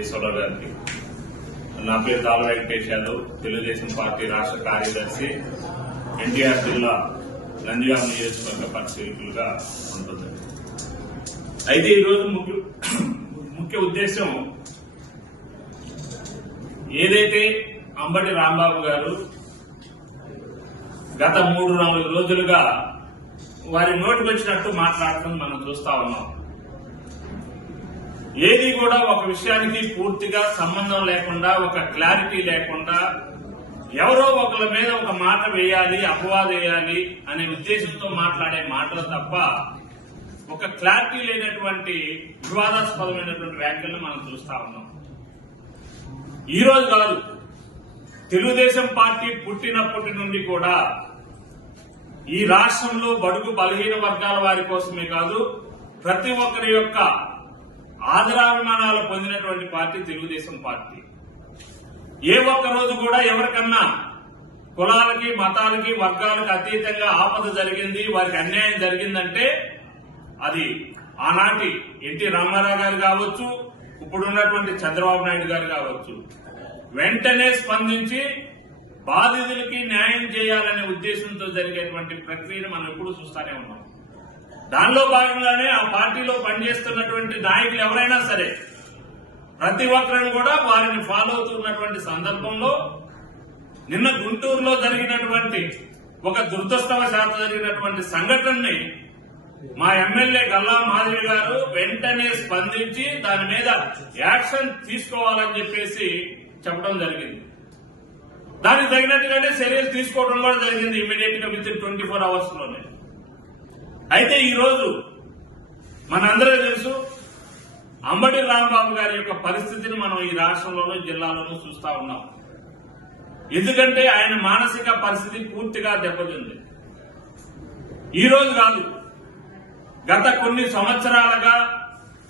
ఈశ్వరరావు గారికి. నా పేరు తాళ వెంకటేష్ యాదవ్, తెలుగుదేశం పార్టీ రాష్ట్ర కార్యదర్శి, ఎన్టీఆర్ జిల్లా నంద్యాల నియోజకవర్గ పరిశీలకులుగా ఉంటుంది. అయితే ఈరోజు ముఖ్య ఉద్దేశం ఏదైతే అంబటి రాంబాబు గారు గత 3-4 రోజులుగా వారి నోటికి వచ్చినట్టు మాట్లాడటం మనం చూస్తా ఉన్నాం. ఏది కూడా ఒక విషయానికి పూర్తిగా సంబంధం లేకుండా, ఒక క్లారిటీ లేకుండా, ఎవరో ఒకరి మీద ఒక మాట వేయాలి, అపవాదు వేయాలి అనే ఉద్దేశంతో మాట్లాడే మాటలు తప్ప ఒక క్లారిటీ లేనటువంటి వివాదాస్పదమైనటువంటి వ్యాఖ్యలను మనం చూస్తా ఉన్నాం. ఈ రోజు కాదు, తెలుగుదేశం పార్టీ పుట్టినప్పటి నుండి కూడా ఈ రాష్ట్రంలో బడుగు బలహీన వర్గాల వారి కోసమే కాదు, ప్రతి ఒక్కరి యొక్క ఆదరాభిమానాలు పొందినటువంటి పార్టీ తెలుగుదేశం పార్టీ. ఏ ఒక్క రోజు కూడా ఎవరికన్నా కులాలకి, మతాలకి, వర్గాలకు అతీతంగా ఆపద జరిగింది, వారికి అన్యాయం జరిగిందంటే అది ఆనాటి ఎన్టీ రామారావు గారు కావచ్చు, ఇప్పుడున్నటువంటి చంద్రబాబు నాయుడు గారు కావచ్చు, వెంటనే స్పందించి బాధితులకి న్యాయం చేయాలనే ఉద్దేశంతో జరిగేటువంటి ప్రక్రియను మనం ఎప్పుడూ చూస్తూనే ఉన్నాం. దానిలో భాగంగానే ఆ పార్టీలో పనిచేస్తున్నటువంటి నాయకులు ఎవరైనా సరే ప్రతి ఒక్కరిని కూడా వారిని ఫాలో అవుతున్నటువంటి సందర్భంలో నిన్న గుంటూరులో జరిగినటువంటి ఒక దురదృష్టవశాత్తు జరిగినటువంటి సంఘటనని మా ఎమ్మెల్యే గల్లా మాధవి గారు వెంటనే స్పందించి దాని మీద యాక్షన్ తీసుకోవాలని చెప్పేసి చెప్పడం జరిగింది. దానికి తగినట్టుగానే చర్యలు తీసుకోవడం కూడా జరిగింది ఇమీడియట్ గా విత్ 24 hours లోనే. అయితే ఈ రోజు మనందరూ తెలుసు, అంబటి రాంబాబు గారి యొక్క పరిస్థితిని మనం ఈ రాష్ట్రంలోనూ జిల్లాలోనూ చూస్తా ఉన్నాం. ఎందుకంటే ఆయన మానసిక పరిస్థితి పూర్తిగా దెబ్బతింది. ఈ రోజు కాదు, గత కొన్ని సంవత్సరాలుగా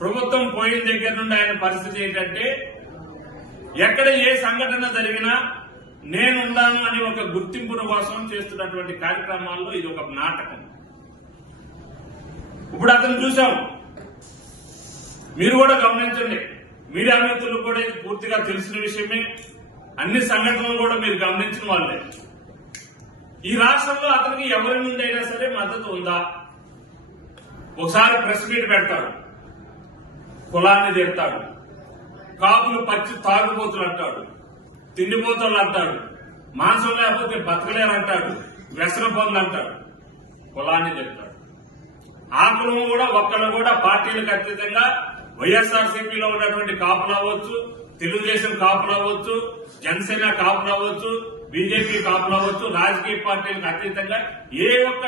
ప్రభుత్వం పోయిన దగ్గర నుండి ఆయన పరిస్థితి ఏంటంటే, ఎక్కడ ఏ సంఘటన జరిగినా నేనున్నాను అని ఒక గుర్తింపును కోసం చేస్తున్నటువంటి కార్యక్రమాల్లో ఇది ఒక నాటకం. ఇప్పుడు అతను చూసాం, మీరు కూడా గమనించండి, మీడియా మిత్రులకు కూడా ఇది పూర్తిగా తెలిసిన విషయమే. అన్ని సంఘటనలు కూడా మీరు గమనించిన వాళ్ళే. ఈ రాష్ట్రంలో అతనికి ఎవరి నుండి అయినా సరే మద్దతు ఉందా? ఒకసారి ప్రెస్ మీట్ పెడతాడు, కులాన్ని తిడతాడు, కాపులు పచ్చి తాగుబోతులు అంటాడు, తిండిపోతులు అంటాడు, మాంసం లేకపోతే బతకలేరు అంటాడు, వ్యసన పనులు అంటాడు, కులాన్ని తిడతాడు. ఆ కులం కూడా ఒక్కళ్ళు కూడా పార్టీలకు అతీతంగా వైఎస్ఆర్సీపీలో ఉన్నటువంటి కాపులు అవ్వచ్చు, తెలుగుదేశం కాపులు అవ్వచ్చు, జనసేన కాపులు అవ్వచ్చు, బీజేపీ కాపులు అవ్వచ్చు, రాజకీయ పార్టీలకు అతీతంగా ఏ ఒక్క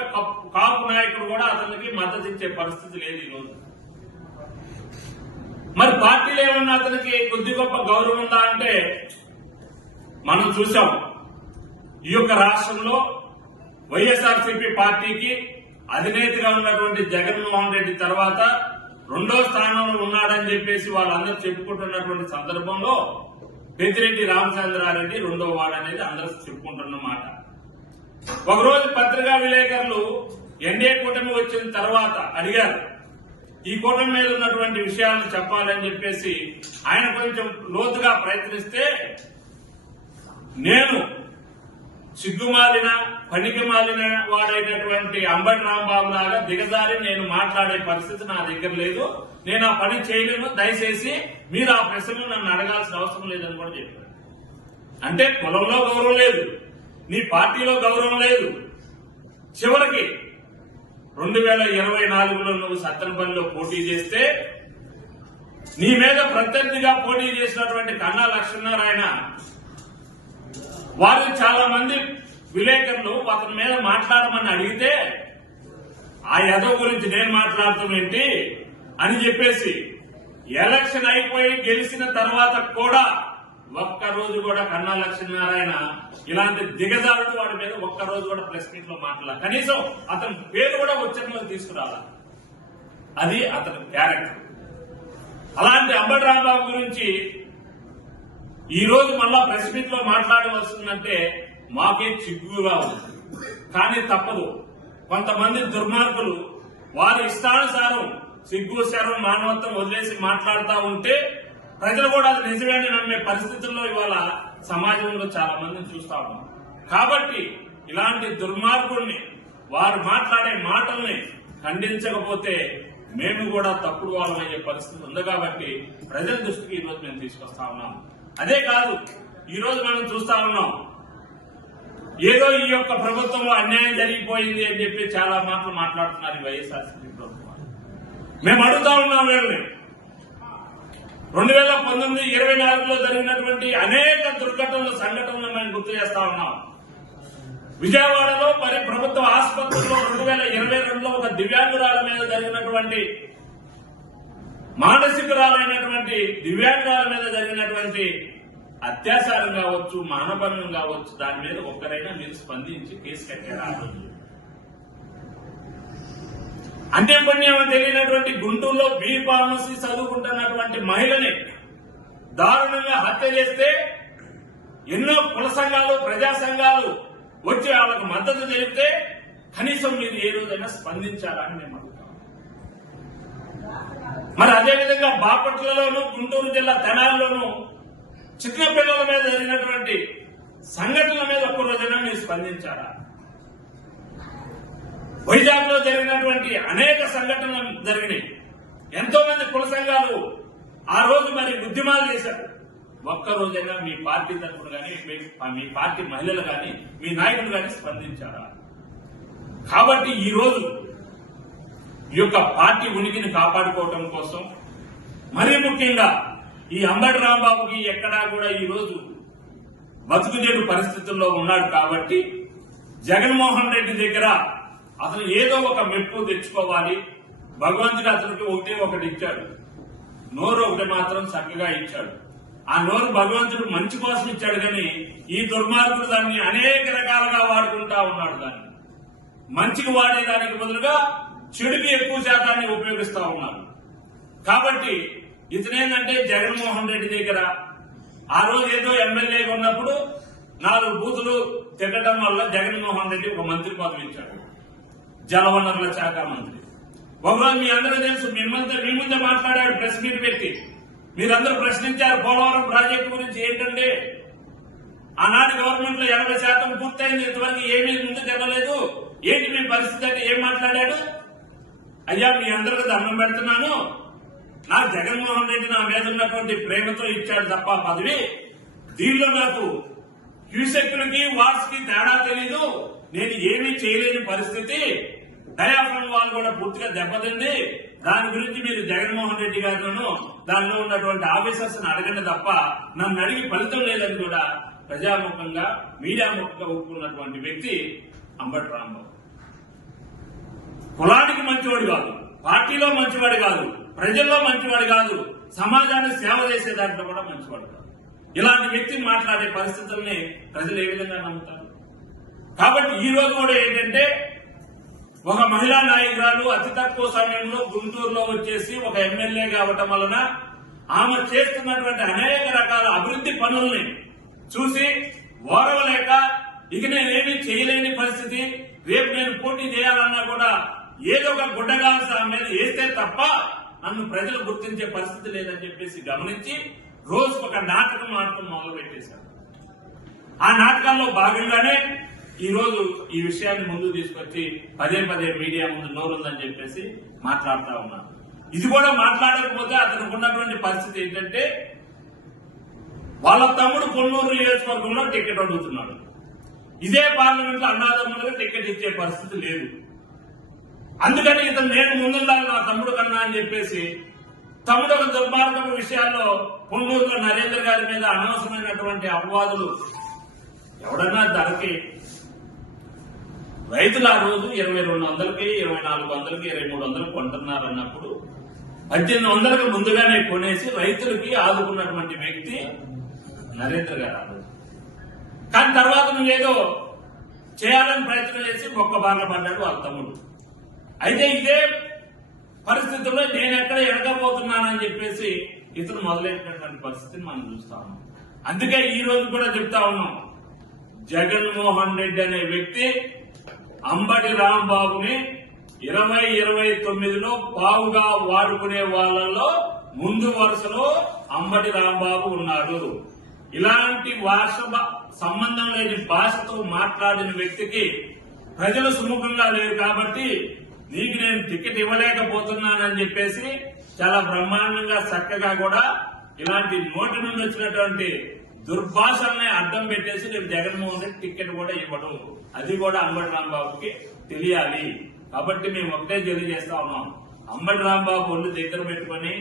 కాపు నాయకుడు కూడా అతనికి మద్దతు ఇచ్చే పరిస్థితి లేదు ఈరోజు. మరి పార్టీలు ఏమన్నా అతనికి కొద్ది గొప్ప గౌరవం ఉందా అంటే మనం చూసాం. ఈ యొక్క రాష్ట్రంలో వైఎస్ఆర్సీపీ పార్టీకి అధినేతగా ఉన్నటువంటి జగన్మోహన్ రెడ్డి తర్వాత 2వ స్థానంలో ఉన్నాడని చెప్పేసి వాళ్ళందరూ చెప్పుకుంటున్నటువంటి సందర్భంలో పెద్దిరెడ్డి రామచంద్రారెడ్డి 2వ వార్డు అనేది అందరూ చెప్పుకుంటున్న మాట. ఒకరోజు పత్రికా విలేకరులు ఎన్డీఏ కూటమి వచ్చిన తర్వాత అడిగారు, ఈ కూటమి మీద ఉన్నటువంటి విషయాలను చెప్పాలని చెప్పేసి ఆయన కొంచెం లోతుగా ప్రయత్నిస్తే, నేను సిగ్గుమాలిన పనికిమాలిన వాడైనటువంటి అంబటి రాంబాబు లాగా దిగజారి నేను మాట్లాడే పరిస్థితి నా దగ్గర లేదు, నేను ఆ పని చేయలేను, దయచేసి మీరు ఆ ప్రశ్నలు నన్ను అడగాల్సిన అవసరం లేదని కూడా చెప్పారు. అంటే కులంలో గౌరవం లేదు, నీ పార్టీలో గౌరవం లేదు. చివరికి 2024లో నువ్వు సత్తెనపల్లిలో పోటీ చేస్తే నీ మీద ప్రత్యర్థిగా పోటీ చేసినటువంటి కన్నా లక్ష్మీనారాయణ వారు చాలా మంది విలేకరులు అతని మీద మాట్లాడమని అడిగితే, ఆ యదవ గురించి నేను మాట్లాడటం ఏంటి అని చెప్పేసి ఎలక్షన్ అయిపోయి గెలిచిన తర్వాత కూడా ఒక్కరోజు కూడా కన్నా లక్ష్మీనారాయణ ఇలాంటి దిగజారుడు వాడి మీద ఒక్కరోజు కూడా ప్రెస్ మీట్ లో మాట్లాడాలి, కనీసం అతని పేరు కూడా ఉచ్చరణలోకి తీసుకురావాలి. అది అతని క్యారెక్టర్. అలాంటి అంబటి రాంబాబు గురించి ఈ రోజు మళ్ళా ప్రెస్ మీట్ లో మాట్లాడవలసిందంటే మాకే చిగ్గుగా ఉంది. కానీ తప్పదు, కొంతమంది దుర్మార్గులు వారి ఇష్టానుసారం సిగ్గు శరం మానవత్వం వదిలేసి మాట్లాడుతూ ఉంటే ప్రజలు కూడా అది నిజమే అని నమ్మే పరిస్థితుల్లో ఇవాళ సమాజంలో చాలా మందిని చూస్తా ఉన్నాం. కాబట్టి ఇలాంటి దుర్మార్గుల్ని వారు మాట్లాడే మాటల్ని ఖండించకపోతే మేము కూడా తప్పుడు వాళ్ళమయ్యే పరిస్థితి ఉంది. కాబట్టి ప్రజల దృష్టికి ఈరోజు మేము తీసుకొస్తా ఉన్నాం. అదే కాదు, ఈరోజు మనం చూస్తా ఉన్నాం, ఏదో ఈ యొక్క ప్రభుత్వంలో అన్యాయం జరిగిపోయింది అని చెప్పి చాలా మాటలు మాట్లాడుతున్నారు ఈ వైఎస్ఆర్సీపీ ప్రభుత్వం. మేము అడుగుతా ఉన్నాం వీళ్ళని, 2019-24లో జరిగినటువంటి అనేక దుర్ఘటనలు సంఘటనలు మేము గుర్తు చేస్తా ఉన్నాం. విజయవాడలో మరి ప్రభుత్వ ఆసుపత్రుల్లో 2022లో ఒక దివ్యాంగురాల మీద జరిగినటువంటి మానసికురాలైనటువంటి దివ్యాంగురాల మీద జరిగినటువంటి అత్యాచారం కావచ్చు, మానభంగం కావచ్చు, దాని మీద ఒక్కరైనా మీరు స్పందించి కేసు కట్టారు. ఆ రోజు అంటే పుణ్యం తెలియనటువంటి గుంటూరులో బీ ఫార్మసీ చదువుకుంటున్నటువంటి మహిళని దారుణంగా హత్య చేస్తే ఎన్నో కుల సంఘాలు, ప్రజా సంఘాలు వచ్చి వాళ్ళకు మద్దతు తెలిపితే కనీసం మీరు ఏ రోజైనా స్పందించారా అని మేము అడుగుతాం. మరి అదేవిధంగా బాపట్లలోను, గుంటూరు జిల్లా తెనాలిలోను చిన్న పిల్లల మీద జరిగినటువంటి సంఘటనల మీద ఒక్క రోజైనా మీరు స్పందించారా? వైజాగ్ లో జరిగినటువంటి అనేక సంఘటనలు జరిగినాయి. ఎంతో మంది కుల సంఘాలు ఆ రోజు మరి ఉద్యమాలు చేశారు. ఒక్క రోజైనా మీ పార్టీ తరఫున కానీ, మీ పార్టీ మహిళలు కానీ, మీ నాయకులు కానీ స్పందించారా? కాబట్టి ఈ రోజు ఈ యొక్క పార్టీ ఉనికిని కాపాడుకోవటం కోసం, మరీ ముఖ్యంగా ఈ అంబటి రాంబాబుకి ఎక్కడా కూడా ఈ రోజు బతుకుదేడు పరిస్థితుల్లో ఉన్నాడు. కాబట్టి జగన్మోహన్ రెడ్డి దగ్గర అతను ఏదో ఒక మెప్పు తెచ్చుకోవాలి. భగవంతుడు అతనికి ఒకటి ఇచ్చాడు, నోరు ఒకటి మాత్రం చక్కగా ఇచ్చాడు. ఆ నోరు భగవంతుడు మంచి కోసం ఇచ్చాడు, కానీ ఈ దుర్మార్గుడు దాన్ని అనేక రకాలుగా వాడుకుంటా ఉన్నాడు. దాన్ని మంచికి వాడేదానికి బదులుగా చెడుకి ఎక్కువ శాతాన్ని ఉపయోగిస్తా ఉన్నారు. కాబట్టి ఇతనేంటంటే జగన్మోహన్ రెడ్డి దగ్గర ఆ రోజు ఏదో ఎమ్మెల్యేగా ఉన్నప్పుడు 4 బూతులు తిట్టడం వల్ల జగన్మోహన్ రెడ్డి ఒక మంత్రి పదవి ఇచ్చాడు, జలవనరుల శాఖ మంత్రి. ఒకరోజు మీ అందరూ తెలుసు, మీ ముందే మాట్లాడాడు ప్రెస్ మీట్ పెట్టి. మీరందరూ ప్రశ్నించారు పోలవరం ప్రాజెక్టు గురించి. ఏంటంటే ఆనాటి గవర్నమెంట్ లో 80% పూర్తయింది, ఇంతవరకు ఏమీ ముందు జరగలేదు, ఏంటి మీ పరిస్థితి అంటే ఏం మాట్లాడాడు? అయ్యా, మీ అందరికీ దండం పెడుతున్నాను, నాకు జగన్మోహన్ రెడ్డి నా మీద ఉన్నటువంటి ప్రేమతో ఇచ్చాడు తప్ప పదవి, దీనిలో నాకు క్యూసెక్లకి వాట్స్ కి తేడా తెలీదు, నేను ఏమీ చేయలేని పరిస్థితి, డయాఫ్రమ్ వాల్ కూడా పూర్తిగా దెబ్బతింది, దాని గురించి మీరు జగన్మోహన్ రెడ్డి గారిను దానిలో ఉన్నటువంటి ఆఫీసర్స్ అడగండి తప్ప నన్ను అడిగి ఫలితం లేదని కూడా ప్రజాముఖంగా, మీడియాముఖంగా ఒప్పుకున్నటువంటి వ్యక్తి అంబటి రాంబాబు. కులానికి మంచివాడు కాదు, పార్టీలో మంచివాడు కాదు, ప్రజల్లో మంచివాడు కాదు, సమాజానికి సేవ చేసే దాంట్లో కూడా మంచివాడు కాదు. ఇలాంటి వ్యక్తి మాట్లాడే పరిస్థితుల్ని ప్రజలు ఏ విధంగా నమ్ముతారు? కాబట్టి ఈ రోజు కూడా ఏంటంటే ఒక మహిళా నాయకురాలు అతి తక్కువ సమయంలో గుంటూరులో వచ్చేసి ఒక ఎమ్మెల్యే కావటం వలన ఆమె చేస్తున్నటువంటి అనేక రకాల అభివృద్ధి పనుల్ని చూసి ఓరవలేక ఇక నేనేమీ చేయలేని పరిస్థితి, రేపు నేను పోటీ చేయాలన్నా కూడా ఏదో ఒక గుడ్డగాల్సి ఆమె మీద వేస్తే తప్ప నన్ను ప్రజలు గుర్తించే పరిస్థితి లేదని చెప్పేసి గమనించి రోజు ఒక నాటకం ఆడటం మొదలు పెట్టేశారు. ఆ నాటకాల్లో భాగంగానే ఈ రోజు ఈ విషయాన్ని ముందుకు తీసుకొచ్చి పదే మీడియా ముందు నోరుందని చెప్పేసి మాట్లాడుతా ఉన్నారు. ఇది కూడా మాట్లాడకపోతే అతనికి ఉన్నటువంటి పరిస్థితి ఏంటంటే వాళ్ళ తమ్ముడు కొన్నూరు నియోజకవర్గంలో టికెట్ అడుగుతున్నాడు. ఇదే పార్లమెంట్ లో అన్నాదమ్ములుగా టికెట్ ఇచ్చే పరిస్థితి లేదు. అందుకని ఇతను నేను ముందుండాలి నా తమ్ముడు కన్నా అని చెప్పేసి తమ్ముడు ఒక దుర్మార్గపు విషయాల్లో కొన్నూరులో నరేంద్ర గారి మీద అనవసరమైనటువంటి అపవాదులు. ఎవడన్నా ధరకి రైతులు ఆ రోజు 2200కి, 2400కి, 2300కి కొంటున్నారు అన్నప్పుడు 1800కి ముందుగానే కొనేసి రైతులకి ఆదుకున్నటువంటి వ్యక్తి నరేంద్ర గారు ఆ రోజు. కానీ తర్వాత నువ్వేదో చేయాలని ప్రయత్నం చేసి ఒక్క బారిన పడ్డాడు వాళ్ళ తమ్ముడు. అయితే ఇదే పరిస్థితుల్లో నేను ఎక్కడ ఎడకపోతున్నానని చెప్పేసి ఇతను మొదలైనటువంటి పరిస్థితిని మనం చూస్తా ఉన్నాం. అందుకే ఈ రోజు కూడా చెప్తా ఉన్నాం, జగన్మోహన్ రెడ్డి అనే వ్యక్తి అంబటి రాంబాబుని 2029లో పావుగా వాడుకునే వాళ్ళలో ముందు వరుసలో అంబటి రాంబాబు ఉన్నారు. ఇలాంటి సంబంధం లేని భాషతో మాట్లాడిన వ్యక్తికి ప్రజలు సుముఖంగా లేరు కాబట్టి నీకు నేను టికెట్ ఇవ్వలేకపోతున్నానని చెప్పేసి చాలా బ్రహ్మాండంగా చక్కగా కూడా ఇలాంటి నోటి నుండి వచ్చినటువంటి దుర్భాషల్ని అడ్డం పెట్టేసి రేపు జగన్మోహన్ రెడ్డి టికెట్ కూడా ఇవ్వడు. అది కూడా అంబటి రాంబాబుకి తెలియాలి. కాబట్టి మేము ఒకటే తెలియజేస్తా ఉన్నాం, అంబటి రాంబాబు ఒళ్ళు దగ్గర పెట్టుకుని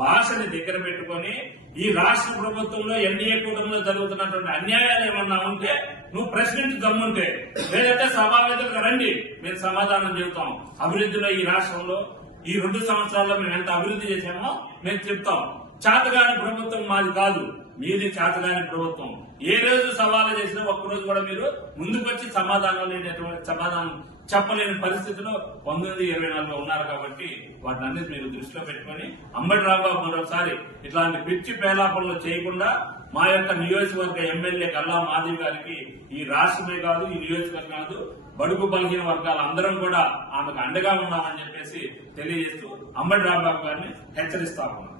భాషని దగ్గర పెట్టుకుని ఈ రాష్ట్ర ప్రభుత్వంలో ఎన్డీఏ కూటమిలో జరుగుతున్నటువంటి అన్యాయాలు ఏమన్నా ఉంటే నువ్వు ప్రశ్నించి దమ్ముంటే, లేదంటే సభావేదికకు రండి, మేము సమాధానం చెబుతాం. అభివృద్ధిలో ఈ రాష్ట్రంలో ఈ 2 సంవత్సరాల్లో మేము ఎంత అభివృద్ధి చేశామో మేము చెప్తాం. చేతగాని ప్రభుత్వం మాది కాదు, మీది చేతగాని ప్రభుత్వం. ఏ రోజు సవాలు చేసినా ఒక్కరోజు కూడా మీరు ముందుకొచ్చి సమాధానం చెప్పలేని పరిస్థితిలో 1924 ఉన్నారు. కాబట్టి వాటిని అన్నిటి మీరు దృష్టిలో పెట్టుకుని అంబటి రాంబాబు మరోసారి ఇట్లాంటి పిచ్చి పేలాపనలు చేయకుండా మా యొక్క నియోజకవర్గ ఎమ్మెల్యే గల్లా మాధవి గారికి ఈ రాష్ట్రమే కాదు, ఈ నియోజకవర్గం కాదు, బడుగు బలహీన వర్గాలు అందరం కూడా ఆమెకు అండగా ఉన్నామని చెప్పేసి తెలియజేస్తూ అంబటి రాంబాబు గారిని హెచ్చరిస్తా ఉన్నాం.